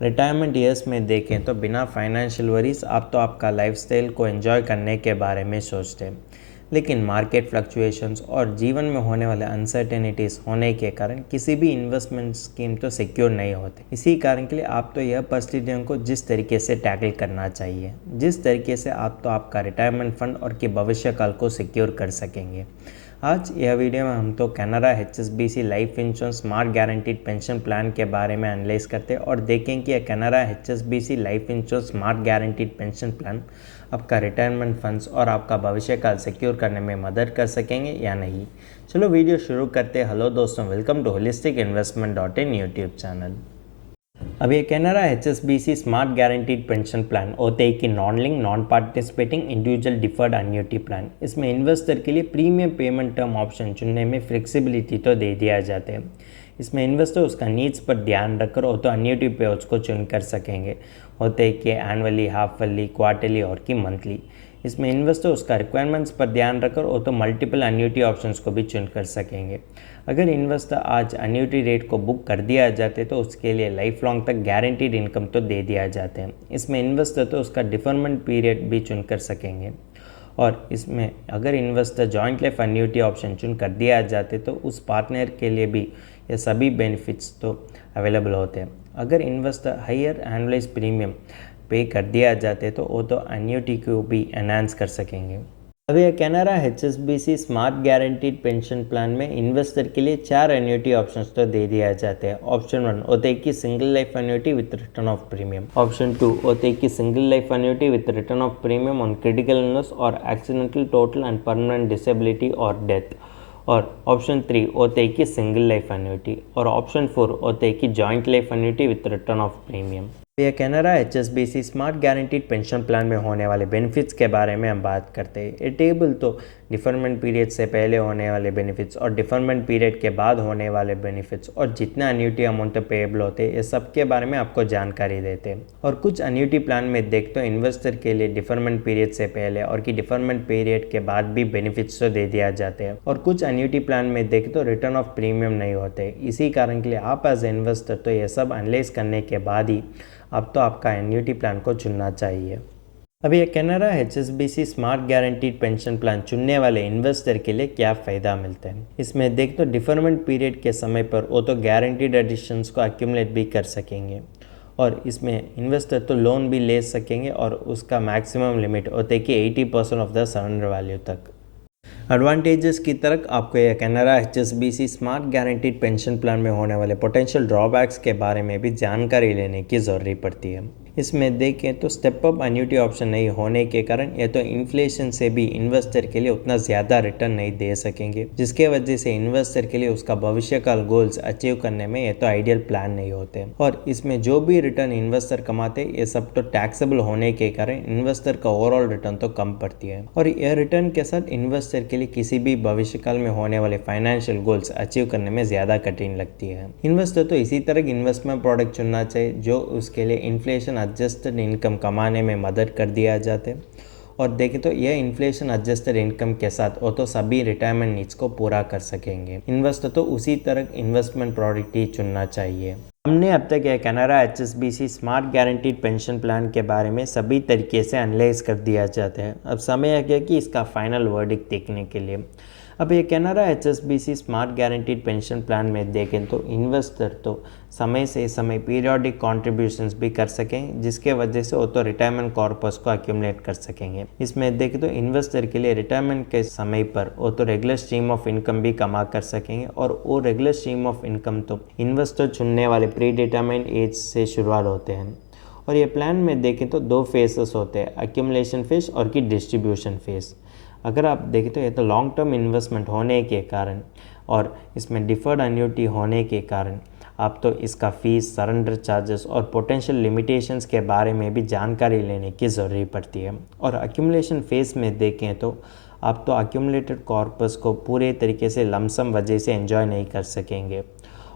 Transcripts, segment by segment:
Retirement years में देखें तो बिना फाइनेंशियल वरीज आप तो आपका लाइफस्टाइल को एंजॉय करने के बारे में सोचते हैं, लेकिन मार्केट फ्लक्चुएशंस और जीवन में होने वाले अनसर्टेनिटीज़ होने के कारण किसी भी इन्वेस्टमेंट स्कीम तो सिक्योर नहीं होते। इसी कारण के लिए आप तो यह परिस्थितियों को जिस तरीके से टैकल करना चाहिए, जिस तरीके से आप तो आपका रिटायरमेंट फंड और के भविष्य काल को सिक्योर कर सकेंगे। आज यह वीडियो में हम तो Canara HSBC life insurance smart guaranteed pension plan के बारे में एनालाइज करते हैं और देखें कि यह Canara HSBC life insurance smart guaranteed pension plan आपका रिटायरमेंट फंड्स और आपका भविष्य काल सिक्योर करने में मदद कर सकेंगे या नहीं। चलो वीडियो शुरू करते हैं। हेलो दोस्तों, welcome to holisticinvestment.in YouTube channel. अब ये Canara HSBC smart guaranteed pension plan होते हैं कि non link non participating individual deferred annuity plan. इसमें इन्वेस्टर के लिए प्रीमियम पेमेंट टर्म ऑप्शन चुनने में फ्लेक्सिबिलिटी तो दे दिया जाते हैं। इसमें इन्वेस्टर उसका नीड्स पर ध्यान रखकर हो तो अन्यूटी पे उसको चुन कर सकेंगे। होते हैं कि एनुअली, हाफली, क्वार्टरली और कि मंथली। इसमें इन्वेस्टर उसका रिक्वायरमेंट्स पर ध्यान रखकर हो तो मल्टीपल अन्यूटी ऑप्शंस को भी चुन कर सकेंगे। अगर इन्वेस्टर आज अन्यूटी रेट को बुक कर दिया जाते तो उसके लिए लाइफ लॉन्ग तक गारंटीड इनकम तो दे दिया जाते हैं। इसमें इन्वेस्टर तो उसका डिफरमेंट पीरियड भी चुन कर सकेंगे। और इसमें अगर investor joint life annuity option चुन कर दिया जाते तो उस पार्टनर के लिए भी ये सभी बेनिफिट्स तो अवेलेबल होते हैं। अगर इन्वेस्टर हायर एनुअलाइज प्रीमियम पे कर दिया जाते तो वो तो अन्यूटी को भी एनहांस कर सकेंगे। अब यह Canara HSBC smart guaranteed pension plan में इन्वेस्टर के लिए 4 एन्युटी ऑप्शंस तो दे दिया जाते हैं। ऑप्शन 1 होते हैं कि single life annuity with return of premium. Option 2 होते हैं कि single life annuity with return of premium on critical illness और accidental total and permanent disability और डेथ। और ऑप्शन 3 होते हैं कि सिंगल लाइफ एन्युटी। और ऑप्शन 4 होते हैं कि joint life annuity with return of premium. यह Canara HSBC smart guaranteed pension plan में होने वाले बेनिफिट्स के बारे में हम बात करते हैं। ये टेबल तो डिफरमेंट पीरियड से पहले होने वाले बेनिफिट्स और डिफरमेंट पीरियड के बाद होने वाले बेनिफिट्स और जितना अन्यूटी अमाउंट पेएबल होते हैं ये सब के बारे में आपको जानकारी देते हैं। और कुछ अन्यूटी प्लान में देख तो इन्वेस्टर के लिए डिफरमेंट पीरियड से पहले और कि डिफरमेंट पीरियड के बाद भी बेनिफिट्स तो दे दिया जाते हैं। और कुछ अन्यूटी प्लान में देख तो रिटर्न ऑफ प्रीमियम नहीं होते। इसी कारण के लिए आप एज इन्वेस्टर तो ये सब एनालाइज करने के बाद ही अब तो आपका एन्युटी प्लान को चुनना चाहिए। अब यह Canara HSBC smart guaranteed pension plan चुनने वाले इन्वेस्टर के लिए क्या फ़ायदा मिलते हैं। इसमें देख तो डिफरमेंट पीरियड के समय पर वो तो गारंटीड एडिशंस को एक्यूमुलेट भी कर सकेंगे। और इसमें इन्वेस्टर तो लोन भी ले सकेंगे और उसका मैक्सिमम लिमिट होते है कि 80% ऑफ द सरेंडर वैल्यू तक। एडवांटेजेस की तरफ आपको यह Canara HSBC smart guaranteed pension plan में होने वाले पोटेंशियल ड्रॉबैक्स के बारे में भी जानकारी लेने की ज़रूरत पड़ती है। इसमें देखें तो स्टेप अप अन्यूटी ऑप्शन नहीं होने के कारण यह तो इन्फ्लेशन से भी इन्वेस्टर के लिए उतना ज़्यादा रिटर्न नहीं दे सकेंगे, जिसके वजह से इन्वेस्टर के लिए उसका भविष्य काल गोल्स अचीव करने में यह तो आइडियल प्लान नहीं होते। और इसमें जो भी रिटर्न इन्वेस्टर कमाते ये सब तो टैक्सेबल होने के कारण इन्वेस्टर का ओवरऑल रिटर्न तो कम पड़ती है। और यह रिटर्न के साथ इन्वेस्टर के लिए किसी भी भविष्य काल में होने वाले फाइनेंशियल गोल्स अचीव करने में ज़्यादा कठिन लगती है। इन्वेस्टर तो इसी तरह इन्वेस्टमेंट प्रोडक्ट चुनना चाहिए जो उसके लिए इन्फ्लेशन एडजस्टेड इनकम कमाने में मदद कर दिया जाते। और देखें तो यह इन्फ्लेशन एडजस्टेड इनकम के साथ वो तो सभी रिटायरमेंट नीड्स को पूरा कर सकेंगे। इन्वेस्टर तो उसी तरह इन्वेस्टमेंट प्रोडक्ट ही चुनना चाहिए। हमने अब तक यह Canara HSBC smart guaranteed pension plan के बारे में सभी तरीके से एनालाइज कर दिया जाता है। अब समय आ गया कि इसका फाइनल वर्डिक्ट देखने के लिए। अब ये Canara HSBC smart guaranteed pension plan में देखें तो इन्वेस्टर तो समय से समय पीरियोडिक कॉन्ट्रीब्यूशंस भी कर सकें, जिसके वजह से वो तो रिटायरमेंट कॉर्पस को एक्यूमुलेट कर सकेंगे। इसमें देखें तो इन्वेस्टर के लिए रिटायरमेंट के समय पर वो तो रेगुलर स्ट्रीम ऑफ इनकम भी कमा कर सकेंगे। और वो रेगुलर स्ट्रीम ऑफ इनकम तो इन्वेस्टर चुनने वाले प्री डिटरमाइंड एज से शुरुआत होते हैं। और ये प्लान में देखें तो 2 फेजेस होते हैं, एक्यूमुलेशन फेज और की डिस्ट्रीब्यूशन फेज। अगर आप देखें तो ये तो लॉन्ग टर्म इन्वेस्टमेंट होने के कारण और इसमें डिफर्ड अन्यूटी होने के कारण आप तो इसका फीस, सरेंडर चार्जेस और पोटेंशियल लिमिटेशंस के बारे में भी जानकारी लेने की ज़रूरत पड़ती है। और एक्यूमुलेशन फेज में देखें तो आप तो एक्यूमुलेटेड कॉर्पस को पूरे तरीके से लमसम वजह से एंजॉय नहीं कर सकेंगे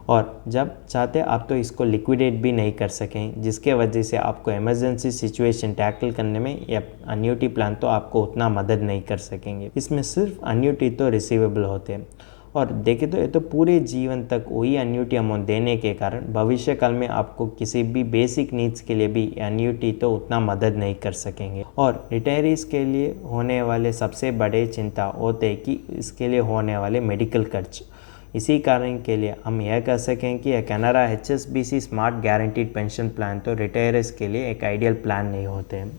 और जब चाहते आप तो इसको लिक्विडेट भी नहीं कर सकें, जिसके वजह से आपको इमरजेंसी सिचुएशन टैकल करने में या अन्यूटी प्लान तो आपको उतना मदद नहीं कर सकेंगे। इसमें सिर्फ अन्यूटी तो रिसीवेबल होते हैं और देखें तो ये तो पूरे जीवन तक वही एन्युटी अमाउंट देने के कारण भविष्य काल में आपको किसी भी बेसिक नीड्स के लिए भी एन्युटी तो उतना मदद नहीं कर सकेंगे। और रिटायरीज के लिए होने वाले सबसे बड़े चिंता होते हैं कि इसके लिए होने वाले मेडिकल खर्च। इसी कारण के लिए हम यह कह सकें कि Canara HSBC smart guaranteed pension plan तो रिटायर्स के लिए एक आइडियल प्लान नहीं होते हैं।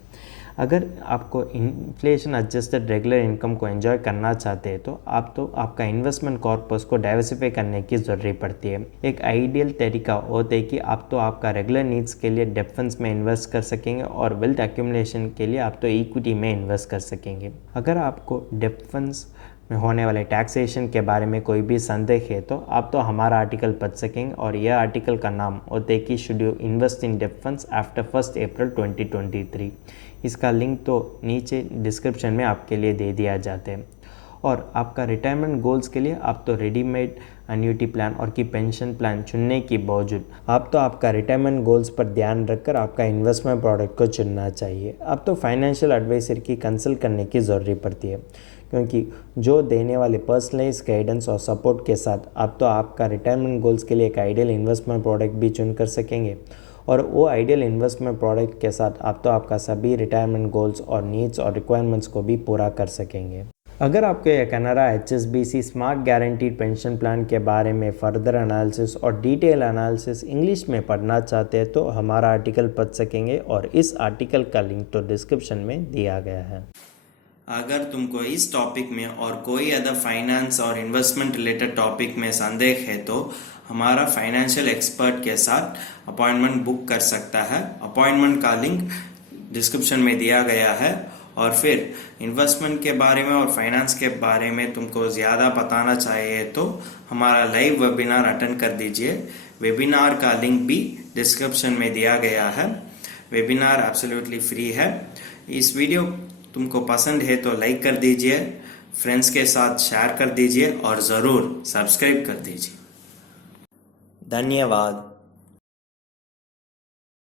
अगर आपको इन्फ्लेशन एडजस्टेड रेगुलर इनकम को एंजॉय करना चाहते हैं तो आपका इन्वेस्टमेंट कॉर्पस को डाइवर्सिफाई करने की ज़रूरत पड़ती है। एक आइडियल तरीका होता है कि आप तो आपका रेगुलर नीड्स के लिए डेब्ट फंड्स में इन्वेस्ट कर सकेंगे और वेल्थ एक्यूमुलेशन के लिए आप तो इक्विटी में इन्वेस्ट कर सकेंगे। अगर आपको डेब्ट फंड्स में होने वाले टैक्सेशन के बारे में कोई भी संदेह है तो आप तो हमारा आर्टिकल पढ़ सकेंगे और यह आर्टिकल का नाम होता है कि शुड यू इन्वेस्ट इन डेब्ट फंड्स आफ्टर 1 अप्रैल 2023। इसका लिंक तो नीचे डिस्क्रिप्शन में आपके लिए दे दिया जाता है। और आपका रिटायरमेंट गोल्स के लिए आप तो रेडीमेड एन्युटी प्लान और की पेंशन प्लान चुनने के बावजूद आप तो आपका रिटायरमेंट गोल्स पर ध्यान रखकर आपका इन्वेस्टमेंट प्रोडक्ट को चुनना चाहिए। आप तो फाइनेंशियल एडवाइजर की कंसल्ट करने की ज़रूरत पड़ती है, क्योंकि जो देने वाले पर्सनलाइज गाइडेंस और सपोर्ट के साथ आप तो आपका रिटायरमेंट गोल्स के लिए एक आइडियल इन्वेस्टमेंट प्रोडक्ट भी चुन कर सकेंगे। और वो आइडियल इन्वेस्टमेंट प्रोडक्ट के साथ आप तो आपका सभी रिटायरमेंट गोल्स और नीड्स और रिक्वायरमेंट्स को भी पूरा कर सकेंगे। अगर आपको ये Canara HSBC smart guaranteed pension plan के बारे में फर्दर एनालिसिस और डिटेल एनालिसिस इंग्लिश में पढ़ना चाहते हैं तो हमारा आर्टिकल पढ़ सकेंगे और इस आर्टिकल का लिंक तो डिस्क्रिप्शन में दिया गया है। अगर तुमको इस टॉपिक में और कोई अदर फाइनेंस और इन्वेस्टमेंट रिलेटेड टॉपिक में संदेह है तो हमारा फाइनेंशियल एक्सपर्ट के साथ अपॉइंटमेंट बुक कर सकता है। अपॉइंटमेंट का लिंक डिस्क्रिप्शन में दिया गया है। और फिर इन्वेस्टमेंट के बारे में और फाइनेंस के बारे में तुमको ज़्यादा बताना चाहिए तो हमारा लाइव वेबिनार अटेंड कर दीजिए। वेबिनार का लिंक भी डिस्क्रिप्शन में दिया गया है। वेबिनार एब्सोल्युटली फ्री है। इस वीडियो तुमको पसंद है तो लाइक कर दीजिए, फ्रेंड्स के साथ शेयर कर दीजिए और ज़रूर सब्सक्राइब कर दीजिए। धन्यवाद।